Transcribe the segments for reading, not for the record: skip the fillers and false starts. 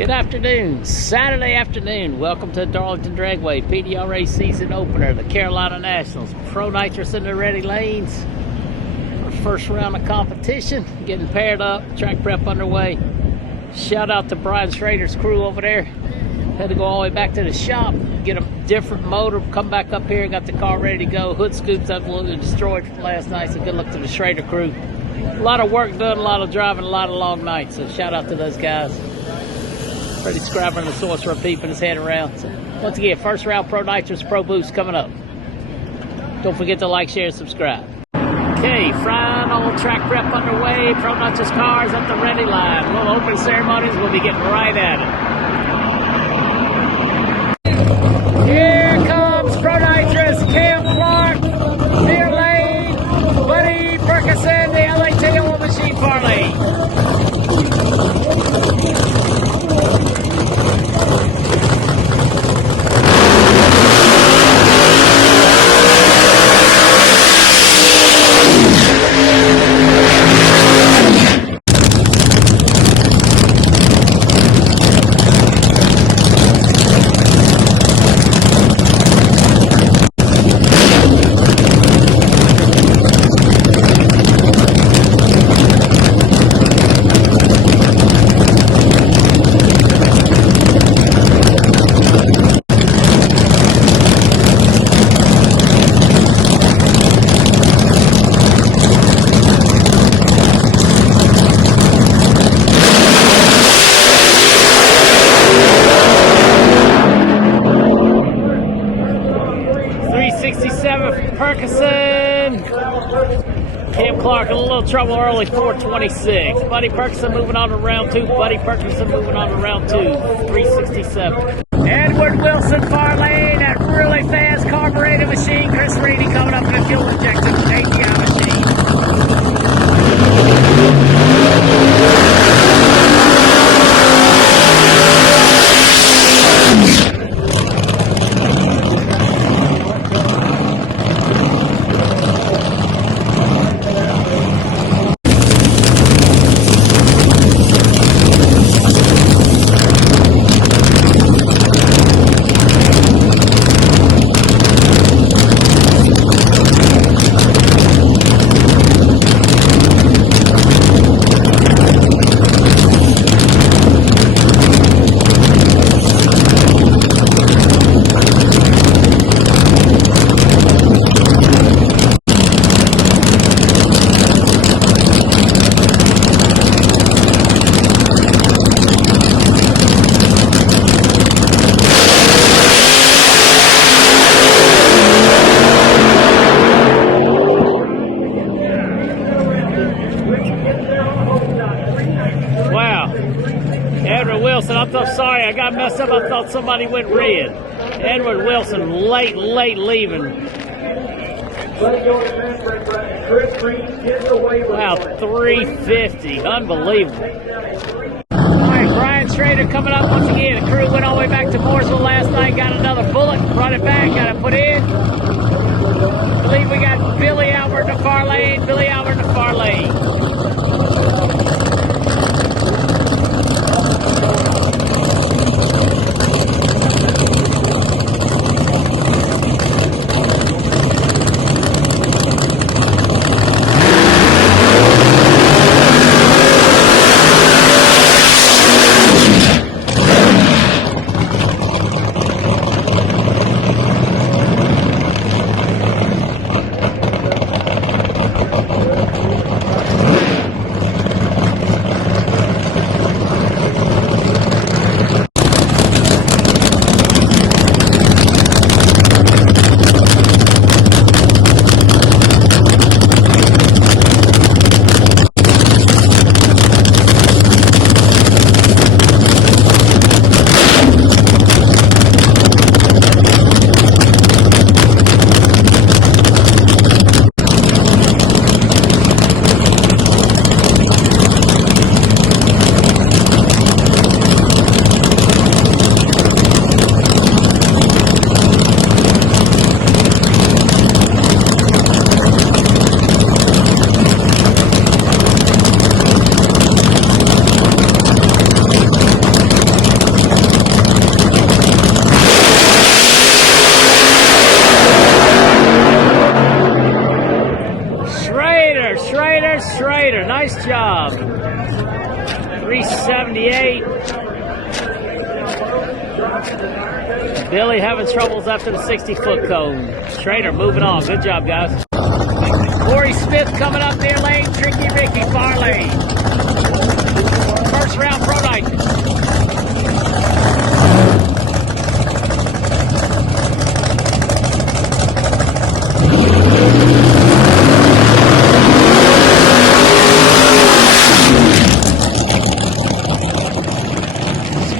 Good afternoon, Saturday afternoon. Welcome to Darlington Dragway PDRA season opener. The Carolina Nationals, Pro Nitrous in the ready lanes. Our first round of competition, getting paired up, track prep underway. Shout out to Brian Schrader's crew over there. Had to go all the way back to the shop, get a different motor, come back up here, got the car ready to go. Hood scoops absolutely destroyed from last night, so good luck to the Schrader crew. A lot of work done, a lot of driving, a lot of long nights, so shout out to those guys. Freddie scrabbling the source for a peeping his head around. So once again, first round Pro Nitrous, Pro Boost coming up. Don't forget to like, share, and subscribe. Okay, final track prep underway. Pro Nitrous cars at the ready line. Little open ceremonies, we'll be getting right at it. Here comes Pro Nitrous, Cam Clark, Deer Lane, Buddy Perkison, the LATO machine parlay. Perkison. Cam Clark in a little trouble early, 426. Buddy Perkison moving on to round two. Buddy Perkison moving on to round two, 367. Edward Wilson, far lane, that really fast carbureted machine. Chris Reedy coming up in a fuel injection ATI machine. Edward Wilson, I'm so sorry, I got messed up. I thought somebody went red. Edward Wilson, late leaving. Wow, 350, unbelievable. All right, Brian Schrader coming up once again. The crew went all the way back to Mooresville last night, got another bullet, brought it back, got it put in. I believe we got Billy Albert in the far lane, Billy Albert in the far lane. Schrader, nice job. 378. Billy having troubles after the 60-foot cone. Schrader moving on. Good job, guys. Corey Smith coming up near lane. Tricky Ricky, far lane. First round Pro Nitrous.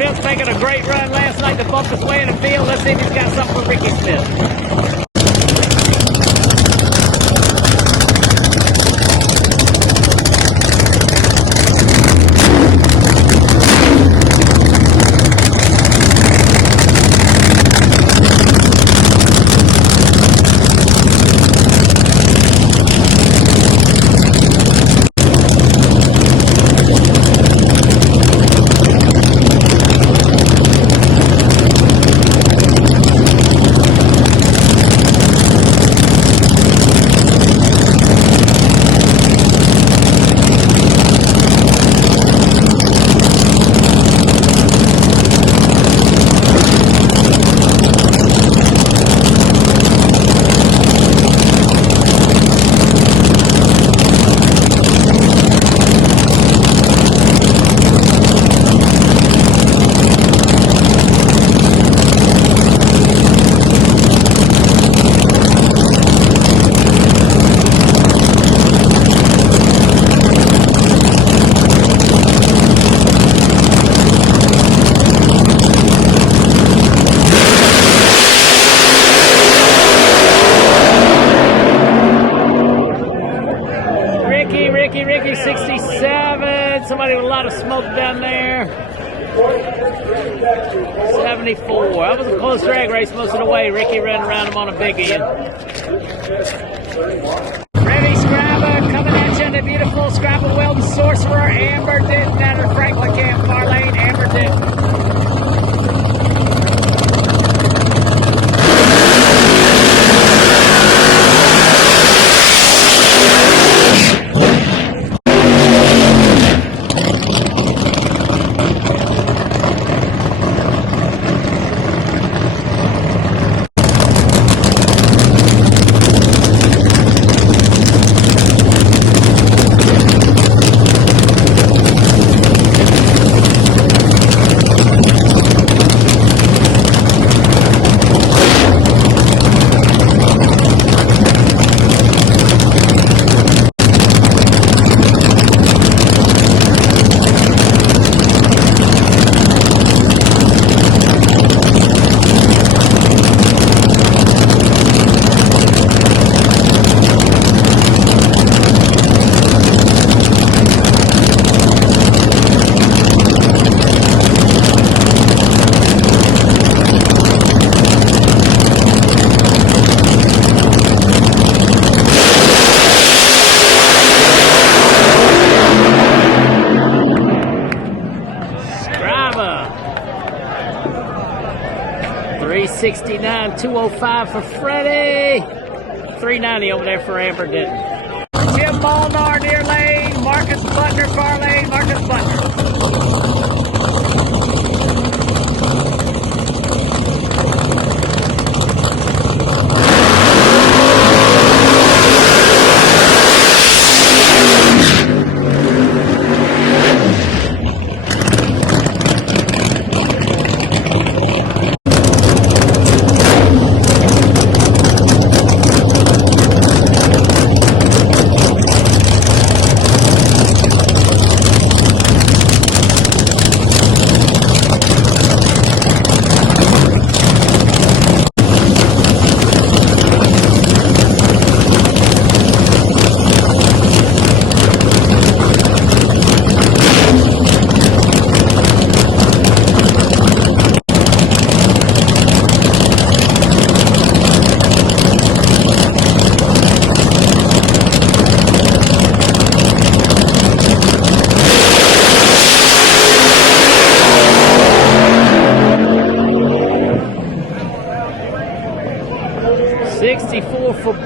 Smith making a great run last night to bump his way in the field. Let's see if he's got something for Ricky Smith. Ricky, 67. Somebody with a lot of smoke down there. 74. That was a close drag race most of the way. Ricky ran around him on a big end. Remy Scrabba coming at you in the beautiful Scrabba Weldon Sorcerer. Amber Denton out of Franklin Camp, far lane. Amber Denton. $369, $205 for Freddie. $390 over there for Amber Denton. Jim Molnar near lane. Marcus Butler far lane. Marcus Butler.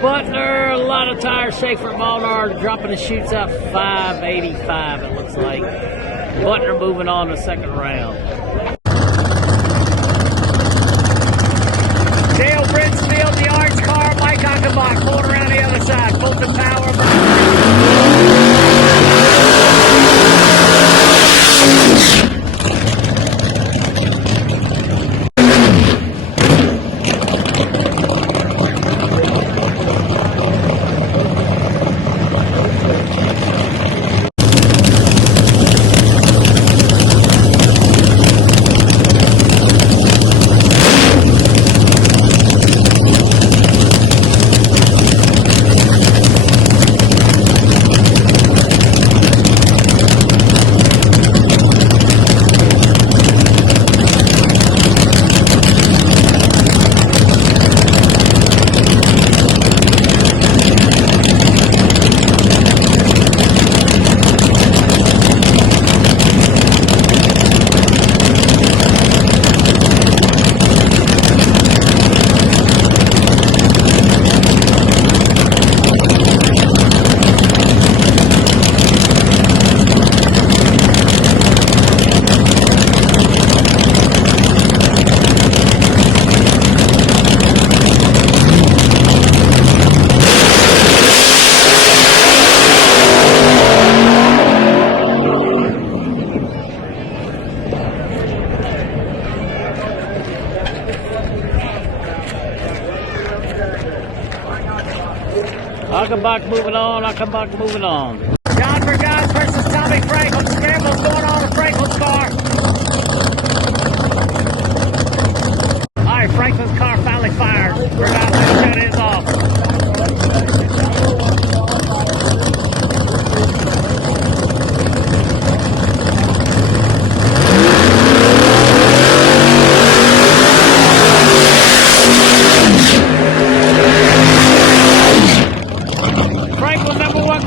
Butler, a lot of tires shake for Molnar, dropping the chutes out 585, it looks like. Butler moving on to the second round. Dale Brinsfield, the orange car, Mike Achenbach pulling around the other side. Fulton Power. Achenbach moving on, Achenbach moving on. John Vergas versus Tommy Franklin. Scrambles going on to Franklin's car. Alright, Franklin's car finally fired. Vergas just shut his off.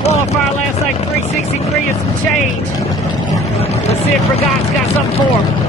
Qualifier last night, 363 and some change. Let's see if Vergas got something for him.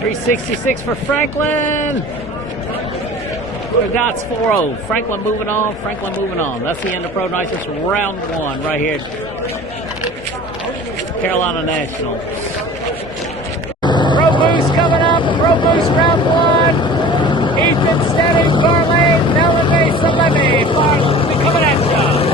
.366 for Franklin. Vergas 4-0. Franklin moving on. Franklin moving on. That's the end of Pro Nitrous round one right here. Carolina Nationals. Pro Boost coming up. Pro Boost round one. Ethan Steady, Garland, Melanie, Salemi. Coming at you.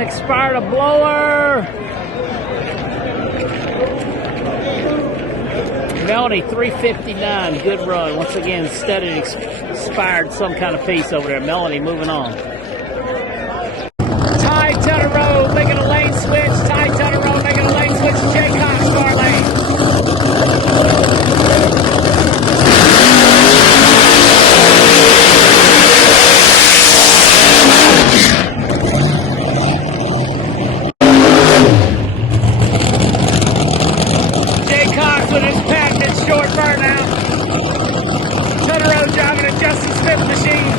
Expired a blower. Melanie 359, good run. Once again, studied, expired some kind of piece over there. Melanie moving on. Ty Tutterow making a lane switch. Ty Tutterow making a lane switch. Jay Cox, far lane. Jay Cox with his patented short burnout. Tutterow driving a Justin Smith machine.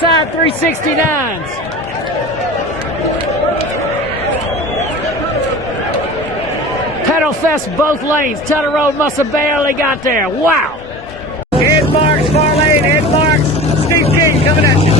Side 369s. Pedal fest both lanes. Tutterow must have barely got there. Wow. Ed Marks, far lane. Ed Marks. Steve King coming at you.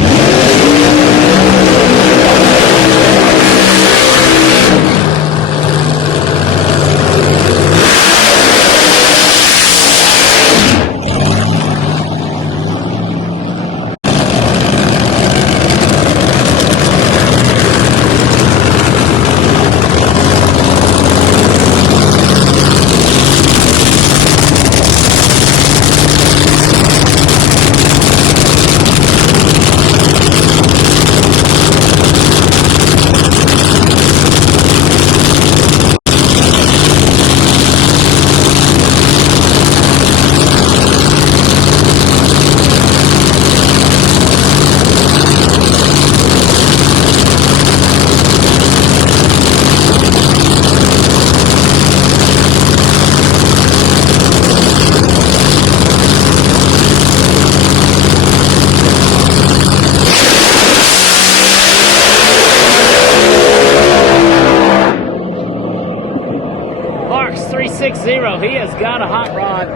Marks 360, he has got a hot rod.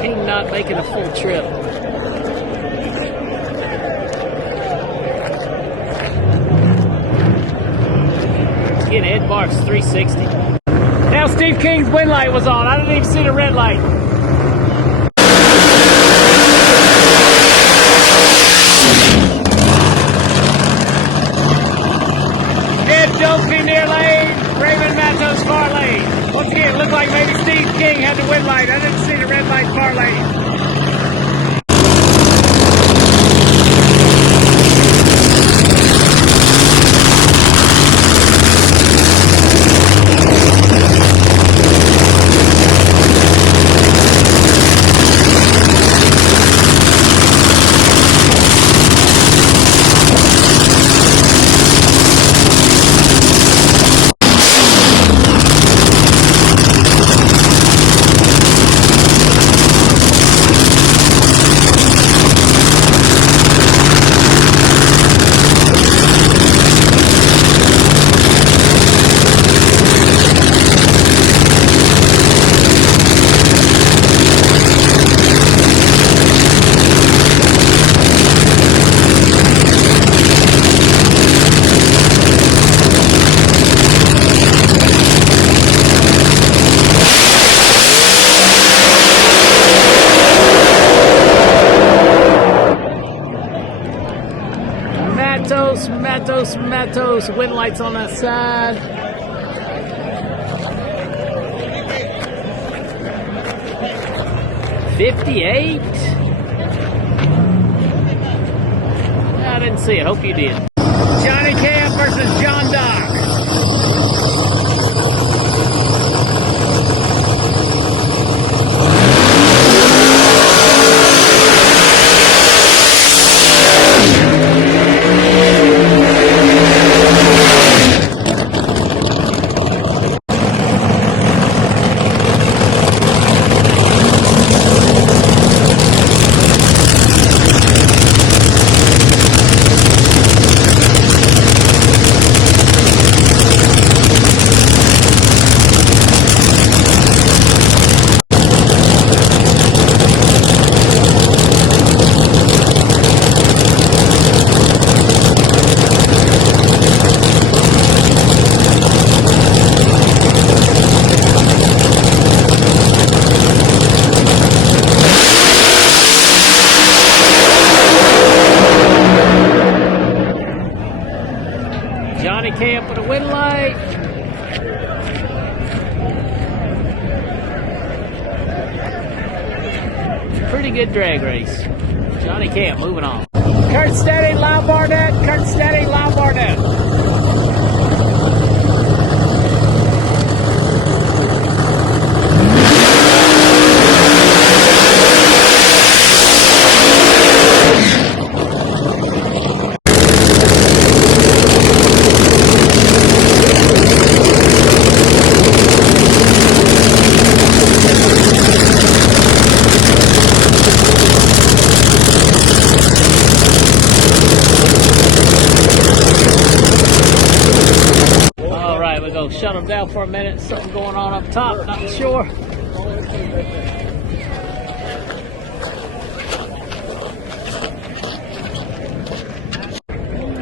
King not making a full trip. Again, Ed Marks 360. Now Steve King's wind light was on. I didn't even see the red light. Dopey near lane, Raymond Matos far lane. Once again, it looked like maybe Steve King had the wind light. I didn't see the red light far lane. Matos, wind lights on that side. $58. I didn't see it. Hope you did. Johnny Camp versus John Dock. right. Pretty good drag race. Johnny Camp, moving on. Kurt Steady, Lyle Barnett. Kurt Steady, Lyle Barnett. Shut them down for a minute. Something going on up top, not sure.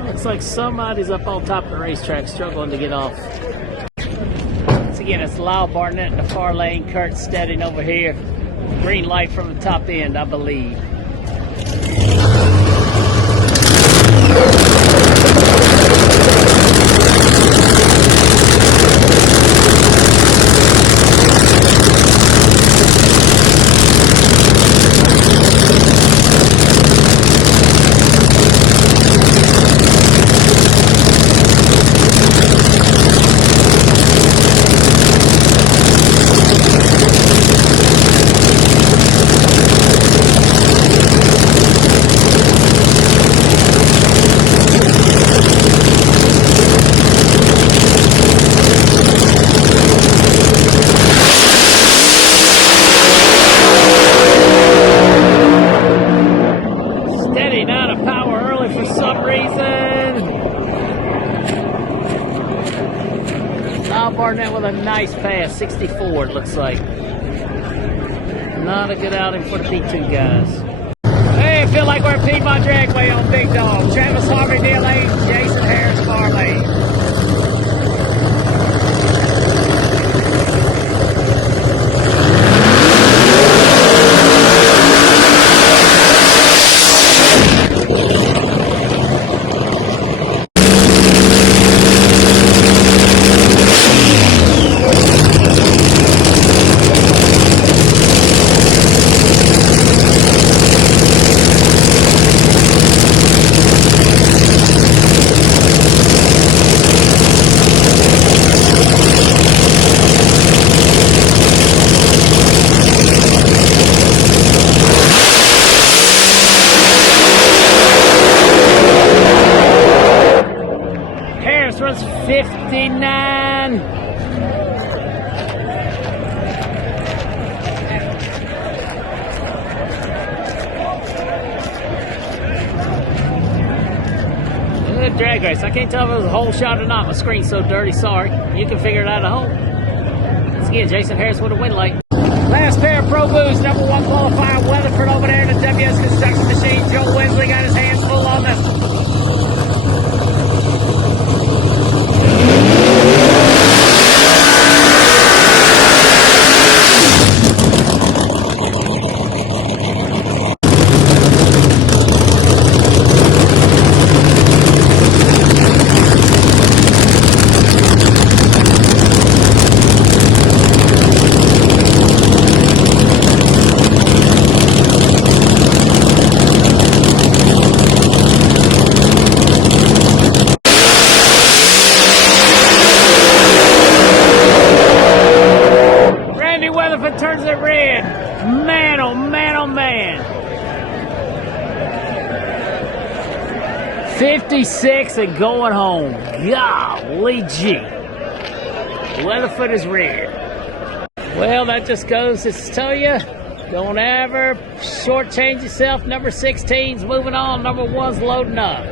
Looks like somebody's up on top of the racetrack struggling to get off. Once again, it's Lyle Barnett in the far lane, Kurt Stedding over here. Green light from the top end, I believe. Barnett with a nice pass, 64 it looks like. Not a good outing for the P2 guys. Hey, I feel like we're at Piedmont Dragway on Big Dog. Travis Harvey, near lane, Jason Harris, far lane. Runs 59. Good drag race. I can't tell if it was a hole shot or not. My screen's so dirty. Sorry. You can figure it out at home. Once again, Jason Harris with a win light. Last pair of Pro Boost. Number 1 qualifier, Weatherford over there in the WS Construction Machine. Joe Winsley got his hands full on this. Turns it red. Man, oh man, oh man. 56 and going home. Golly gee. Weatherfoot is red. Well, that just goes to tell you, don't ever shortchange yourself. Number 16's moving on. Number 1's loading up.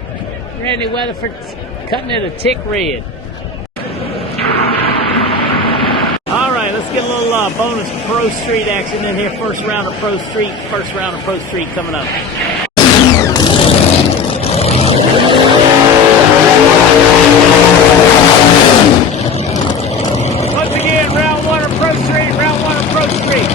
Randy Weatherford's cutting it a tick red. Let's get a little bonus Pro Street action in here. First round of Pro Street coming up. Once again, round 1 of Pro Street, round 1 of Pro Street.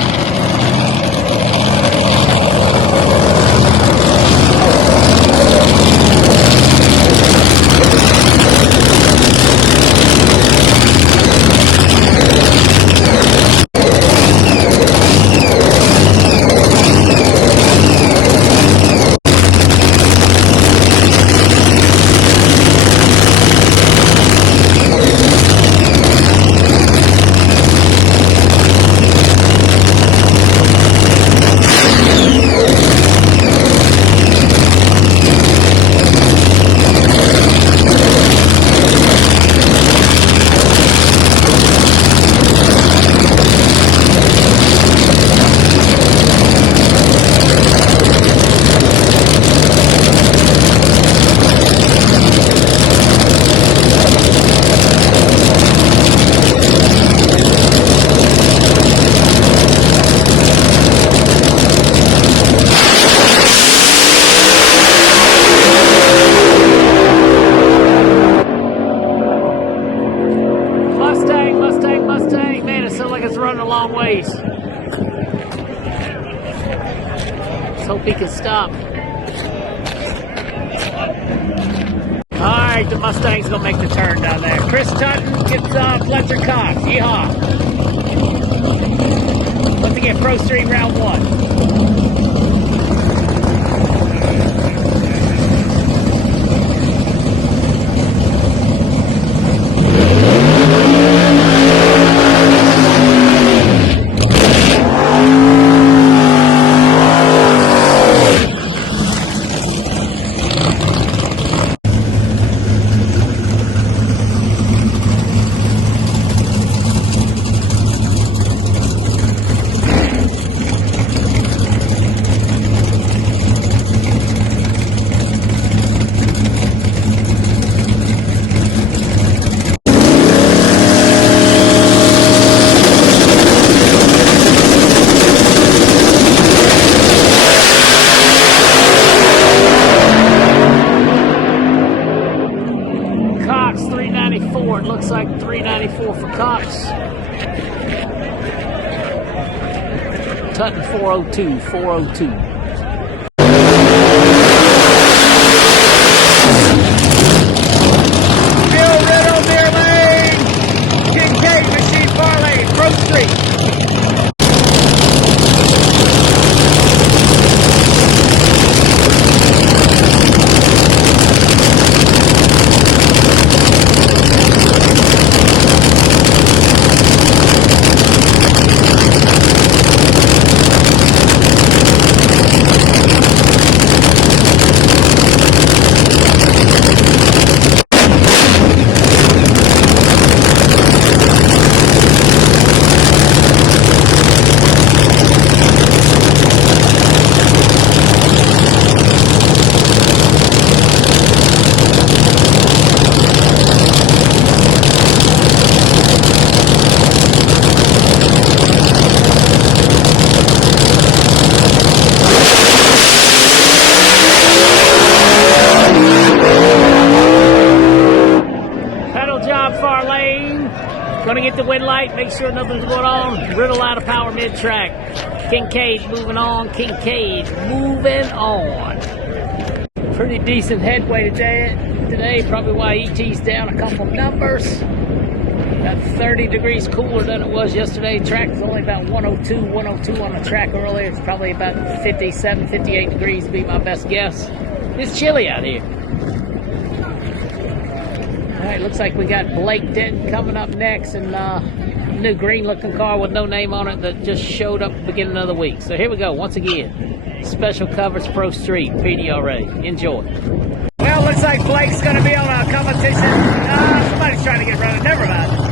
like it's running a long ways. Let's hope he can stop. Alright, the Mustang's gonna make the turn down there. Chris Tutton gets Fletcher Cox. Yeehaw. Once again, Pro Street round 1. It looks like 394 for Cox. Tutton 402, 402. Gonna get the wind light, make sure nothing's going on. Riddle out of power mid-track. Kincaid moving on. Kincaid moving on. Pretty decent headway today. Probably why ET's down a couple numbers. About 30 degrees cooler than it was yesterday. Track is only about 102 on the track earlier. It's probably about 57, 58 degrees would be my best guess. It's chilly out here. Alright, looks like we got Blake Denton coming up next, and new green looking car with no name on it that just showed up at the beginning of the week. So here we go, once again. Special coverage Pro Street, PDRA. Enjoy. Well, looks like Blake's going to be on a competition. Somebody's trying to get running. Never mind.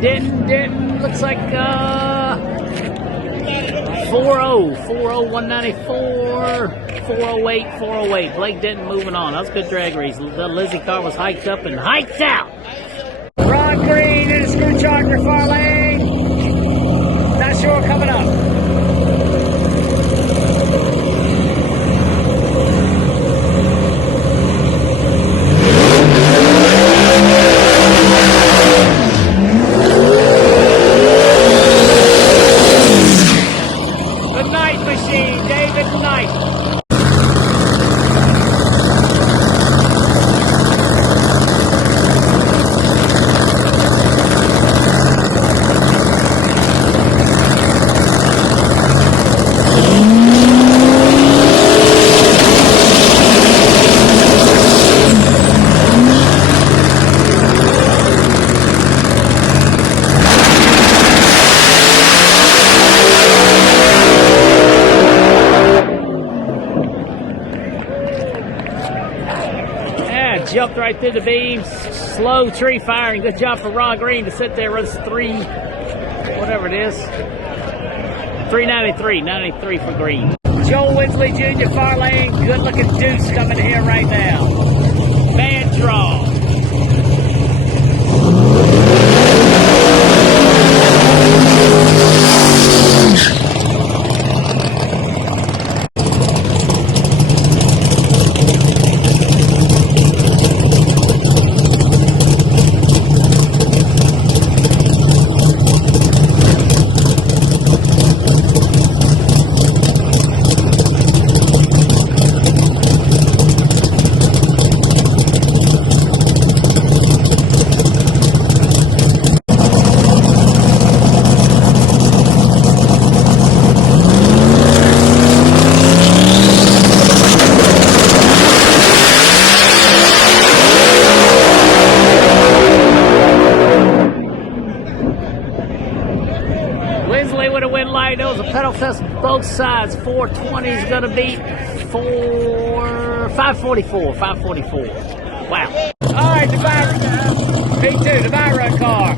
Didn't. Looks like 194, 408. Blake Denton moving on. That was a good drag race. The Lizzie car was hiked up and hiked out. Ron Green in a screw charger far lane. Not sure coming up. right through the beams. Slow tree firing. Good job for Ron Green to sit there. Runs 3, whatever it is. 393. 93 for Green. Joel Winsley Jr. far lane. Good looking deuce coming here right now. Bad draw. Winsley with a win light. It was a pedal fest both sides. 420 is going to beat 544. 544. Wow. All right, the Byron. P2, the Byron car.